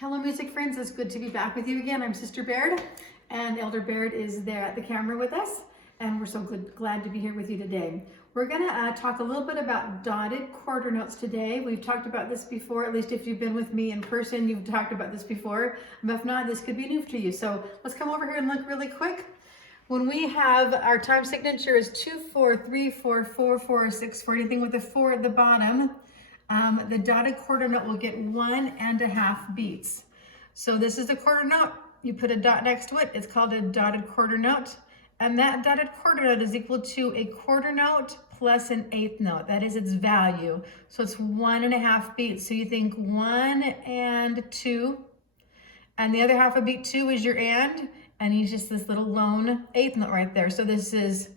Hello music friends, it's good to be back with you again. I'm Sister Baird and Elder Baird is there at the camera with us and we're so glad to be here with you today. We're going to talk a little bit about dotted quarter notes today. We've talked about this before, at least if you've been with me in person, you've talked about this before. But if not, this could be new to you. So let's come over here and look really quick. When we have our time signature is 2/4, 3/4, 4/4, 6/4, anything with a 4 at the bottom, the dotted quarter note will get 1.5 beats. So this is the quarter note. You put a dot next to it. It's called a dotted quarter note. And that dotted quarter note is equal to a quarter note plus an eighth note. That is its value. So it's 1.5 beats. So you think 1 and 2. And the other half of beat 2 is your and he's just this little lone eighth note right there. So this is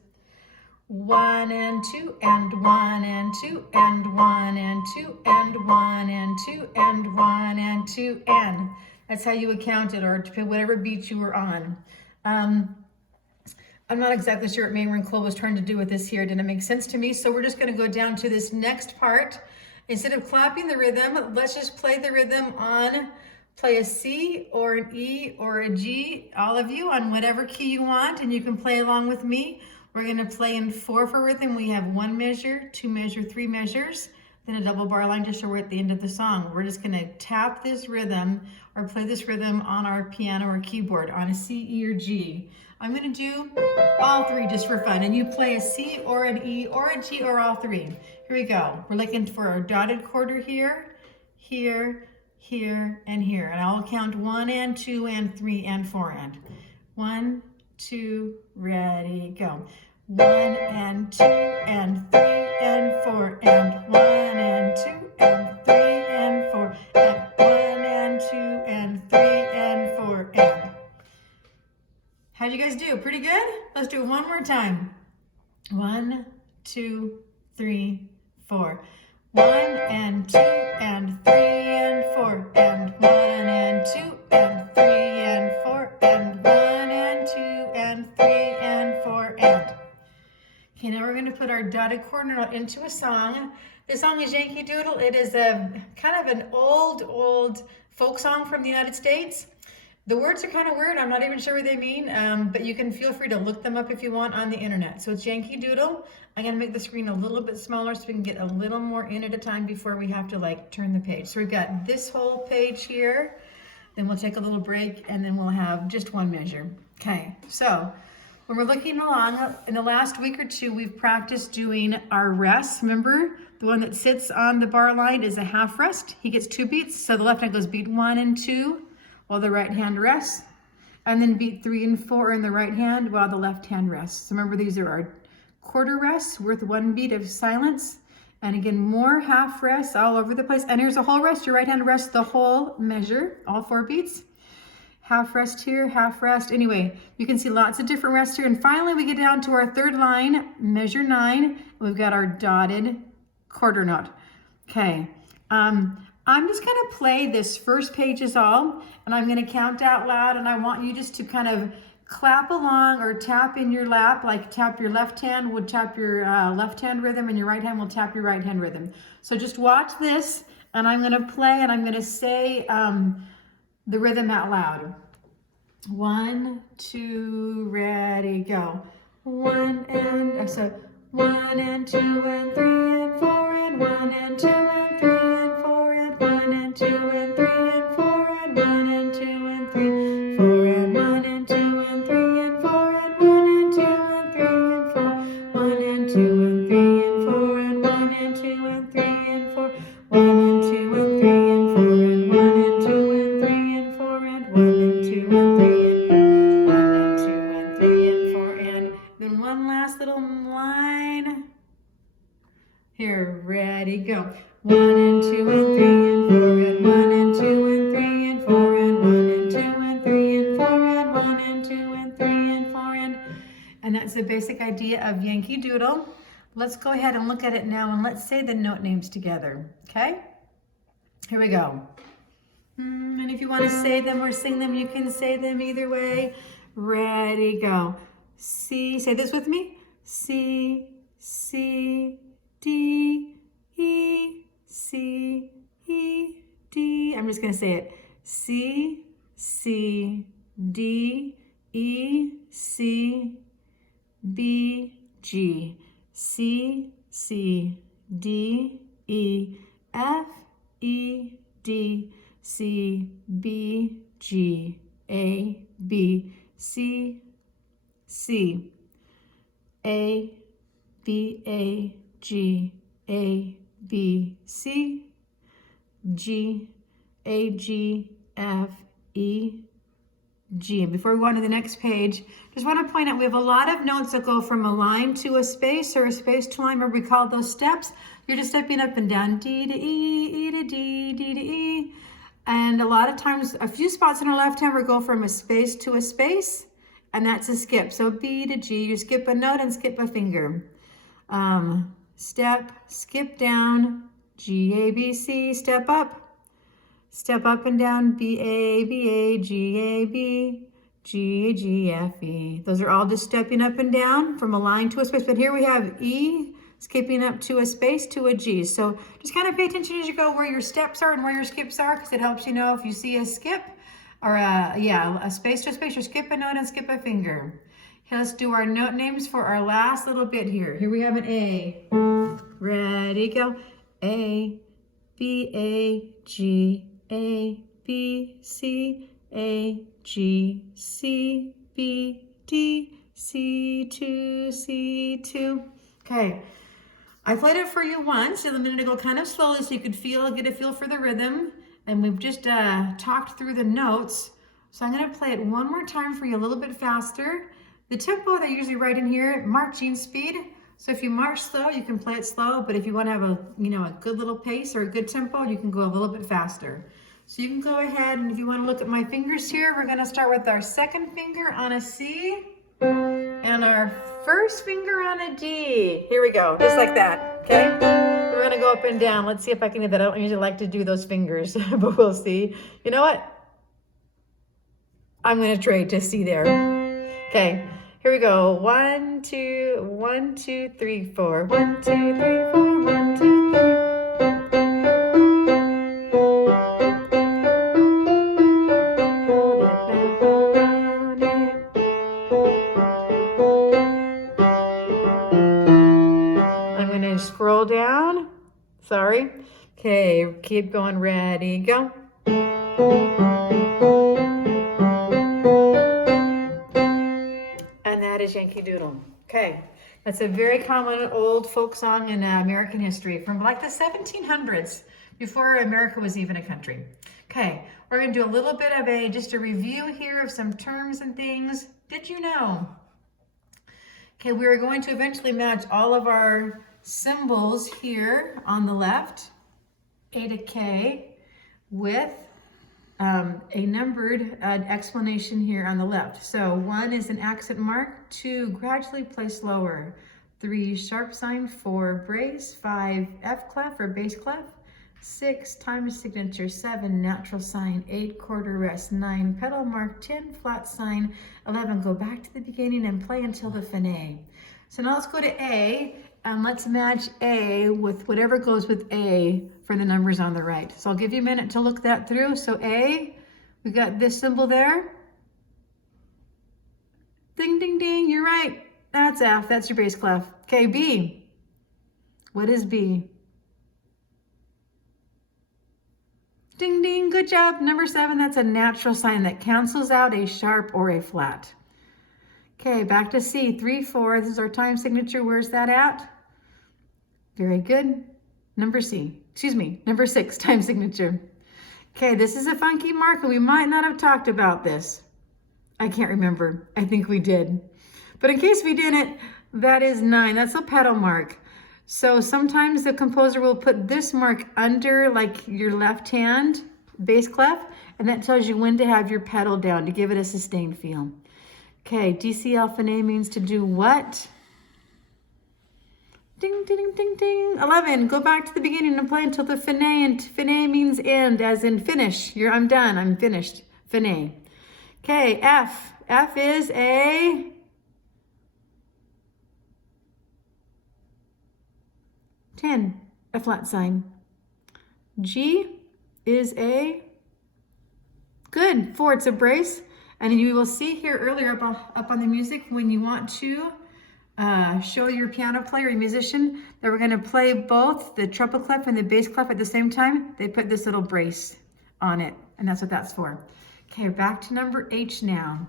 1 and 2 and 1 and 2 and 1 and 2 and 1 and 2 and 1 and 2 and. That's how you would count it, or to whatever beat you were on. I'm not exactly sure what Mayron Cole was trying to do with this here. It didn't make sense to me. So we're just going to go down to this next part. Instead of clapping the rhythm, let's just play the rhythm on, play a C or an E or a G, all of you, on whatever key you want, and you can play along with me. We're going to play in 4 for rhythm. We have 1 measure, 2 measure, 3 measures, then a double bar line just so we're at the end of the song. We're just going to tap this rhythm or play this rhythm on our piano or keyboard on a C, E, or G. I'm going to do all 3 just for fun, and you play a C or an E or a G or all 3. Here we go. We're looking for our dotted quarter here, here, here, and here. And I'll count 1 and 2 and 3 and 4 and. 1, 2, ready, go. 1 and 2 and 3 and 4 and 1 and 2 and 3 and 4 and 1 and 2 and 3 and 4 and. How'd you guys do? Pretty good? Let's do it one more time. 1, 2, 3, 4. 1 and 2 and 3 and 4 and 1 and 2 and 3 and 4 and 1 and 2 and 3 and 4 and. Okay, now we're going to put our dotted quarter note into a song. This song is Yankee Doodle. It is a kind of an old folk song from the United States. The words are kind of weird. I'm not even sure what they mean, but you can feel free to look them up if you want on the internet. So it's Yankee Doodle. I'm going to make the screen a little bit smaller so we can get a little more in at a time before we have to turn the page. So we've got this whole page here. Then we'll take a little break and then we'll have just 1 measure. Okay, so when we're looking along, in the last week or 2, we've practiced doing our rests. Remember, the one that sits on the bar line is a half rest. He gets 2 beats. So the left hand goes beat 1 and 2 while the right hand rests. And then beat 3 and 4 in the right hand while the left hand rests. So remember, these are our quarter rests worth 1 beat of silence. And again, more half rests all over the place. And here's a whole rest. Your right hand rests the whole measure, all 4 beats. Half rest here, half rest. Anyway, you can see lots of different rests here. And finally, we get down to our 3rd line, measure 9. We've got our dotted quarter note. Okay, I'm just going to play this first page is all, and I'm going to count out loud, and I want you just to kind of clap along or tap in your lap, like tap your left hand would tap your left hand rhythm, and your right hand will tap your right hand rhythm. So just watch this, and I'm going to play, and I'm going to say the rhythm out loud. 1, 2, ready, go. 1 and 2 and 3 and 4 and 1 and 2 and 3 and 4 and 1 and 2 and 3 and 4 and 1 and 2 and 3, 4 and 1 and 2 and 3 and 4 and 1 and 2 and 3 and 4, 1 and 2 and 3 and 4 and 1 and 2 and 3 and 4, 1 and 2 and 3 and 4 and 1 and 2 and 3 and 4 and 1 and 2 and 3 and 4, 1 and 2 and 3 and 4 and. Then one last little line. Here, ready, go. 1 and 2 and 3 and 4 and 1 and 2 and 3 and 4 and 1 and 2 and 3 and 4 and 1 and 2 and 3 and 4 and that's the basic idea of Yankee Doodle. Let's go ahead and look at it now and let's say the note names together, okay? Here we go. And if you want to say them or sing them, you can say them either way. Ready, go. C, say this with me. C, C, D, E, C, E, D. I'm just going to say it. C, C, D, E, C, B, G, C, C, D, E, F, E, D, C, B, G, A, B, C, C, A, B, A, G, A, B, C, G, A, G, F, E, G. And before we go on to the next page, just want to point out we have a lot of notes that go from a line to a space or a space to a line. Remember we call those steps. You're just stepping up and down, D to E, E to D, D to E. And a lot of times, a few spots in our left hand will go from a space to a space, and that's a skip. So B to G, you skip a note and skip a finger. Step, skip down, G, A, B, C, step up and down, B, A, B, A, G, A, B, G, A, G, F, E. Those are all just stepping up and down from a line to a space. But here we have E, skipping up to a space to a G. So just kind of pay attention as you go where your steps are and where your skips are, because it helps you know if you see a skip or a space to a space, you skip a note and skip a finger. Okay, let's do our note names for our last little bit here. Here we have an A. Ready, go. A, B, A, G, A, B, C, A, G, C, B, D, C2, C2. Okay, I played it for you once a minute ago, kind of slowly, so you could get a feel for the rhythm. And we've just talked through the notes. So I'm going to play it one more time for you a little bit faster. The tempo that I usually write in here, marching speed. So if you march slow, you can play it slow. But if you want to have a good little pace or a good tempo, you can go a little bit faster. So you can go ahead, and if you want to look at my fingers here, we're going to start with our second finger on a C and our first finger on a D. Here we go, just like that, okay? We're going to go up and down. Let's see if I can do that. I don't usually like to do those fingers, but we'll see. You know what? I'm going to trade to C there. Okay, here we go. 1, 2, 1, 2, 3, 4. 1, 2, 3, 4. 1, 2, 3. Scroll down. Sorry. Okay, keep going. Ready, go. And that is Yankee Doodle. Okay, that's a very common old folk song in American history from like the 1700s, before America was even a country. Okay, we're going to do a little bit of just a review here of some terms and things. Did you know? Okay, we're going to eventually match all of our symbols here on the left, A to K, with a numbered explanation here on the left. So 1 is an accent mark, 2 gradually place lower, 3 sharp sign, 4 brace, 5 F clef or bass clef, 6 time signature, 7 natural sign, 8 quarter rest, 9 pedal mark, 10 flat sign, 11 go back to the beginning and play until the finale. So now let's go to A. Let's match A with whatever goes with A for the numbers on the right. So I'll give you a minute to look that through. So A, we got this symbol there. Ding, ding, ding, you're right. That's F, that's your bass clef. Okay, B. What is B? Ding, ding, good job. Number 7, that's a natural sign that cancels out a sharp or a flat. Okay, back to C, 3, 4. This is our time signature. Where's that at? Very good. Number 6, time signature. Okay, this is a funky marker. We might not have talked about this. I can't remember. I think we did. But in case we didn't, that is 9. That's a pedal mark. So sometimes the composer will put this mark under like your left hand bass clef, and that tells you when to have your pedal down to give it a sustained feel. Okay, DC alpha A means to do what? Ding, ding, ding, ding. 11, go back to the beginning and play until the finale. And finale means end, as in finish. I'm done, I'm finished. Finale. Okay, F. F is a 10, a flat sign. G is a Good. 4, it's a brace. And you will see here earlier up on the music when you want to show your piano player or musician that we're going to play both the treble clef and the bass clef at the same time. They put this little brace on it, and that's what that's for. Okay, back to number H now.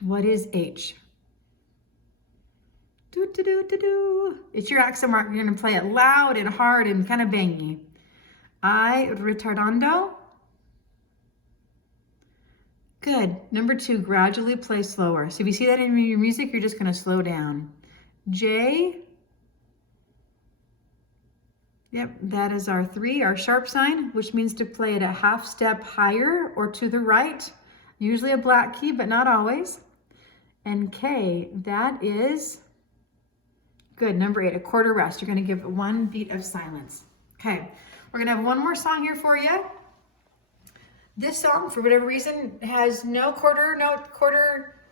What is H? Do, do, do, do, do. It's your accent mark. You're going to play it loud and hard and kind of bangy. I, ritardando. Good. Number 2, gradually play slower. So if you see that in your music, you're just going to slow down. J. Yep, that is our 3, our sharp sign, which means to play it a half step higher or to the right. Usually a black key, but not always. And K, that is, good, number 8, a quarter rest. You're going to give it 1 beat of silence. Okay, we're going to have one more song here for you. This song, for whatever reason, has no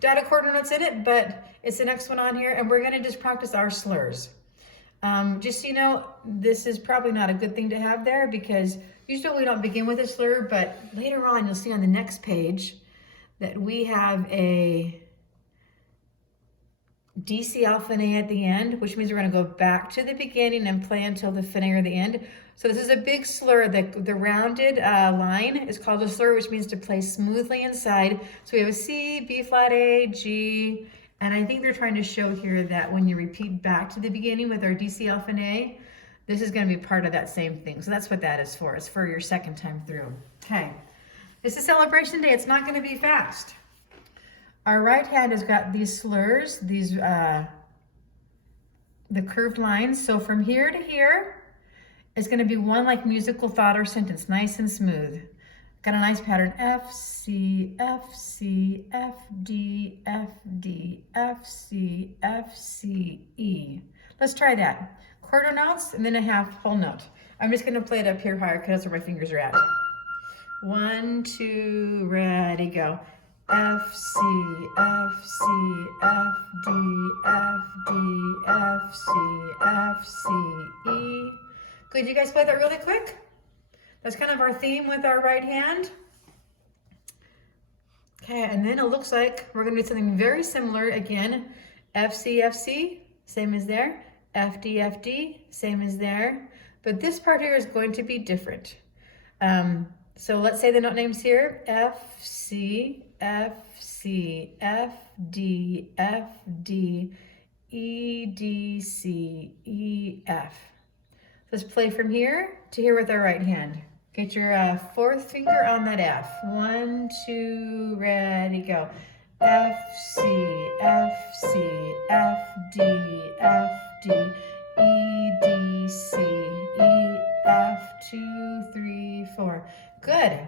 data quarter notes in it, but it's the next one on here, and we're going to just practice our slurs. Just so you know, this is probably not a good thing to have there because usually we don't begin with a slur, but later on you'll see on the next page that we have a DC alpha and A at the end, which means we're going to go back to the beginning and play until the fin A or the end. So this is a big slur. The rounded line is called a slur, which means to play smoothly inside. So we have a C, B flat A, G, and I think they're trying to show here that when you repeat back to the beginning with our DC alpha and A, this is going to be part of that same thing. So that's what that is for. It's for your second time through. Okay, this is celebration day. It's not going to be fast. Our right hand has got these slurs, these the curved lines. So from here to here, it's going to be one like musical thought or sentence, nice and smooth. Got a nice pattern: F, C, F, C, F, D, F, D, F, C, F, C, E. Let's try that. Quarter notes and then a half whole note. I'm just going to play it up here higher because that's where my fingers are at. 1, 2, ready, go. F, C, F, C, F, D, F, D, F, C, F, C, E. Good, you guys play that really quick? That's kind of our theme with our right hand. Okay, and then it looks like we're gonna do something very similar again. F, C, F, C, same as there. F, D, F, D, same as there. But this part here is going to be different. So let's say the note names here: F, C, F, C, F, D, F, D, E, D, C, E, F. Let's play from here to here with our right hand. Get your 4th finger on that F. 1, 2, ready, go. F, C, F, C, F, D, F, D, E, D, C, E, F, 2, 3, 4. Good.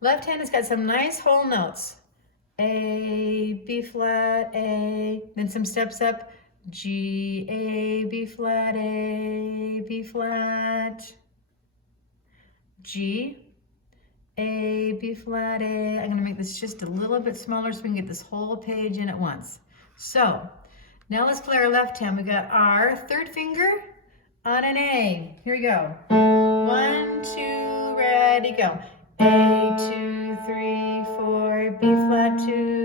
Left hand has got some nice whole notes. A, B flat, A, then some steps up. G, A, B flat, A, B flat. G, A, B flat, A. I'm gonna make this just a little bit smaller so we can get this whole page in at once. So now let's play our left hand. We got our 3rd finger on an A. Here we go. 1, 2, ready, go. A, 2, 3, 4, B flat 2,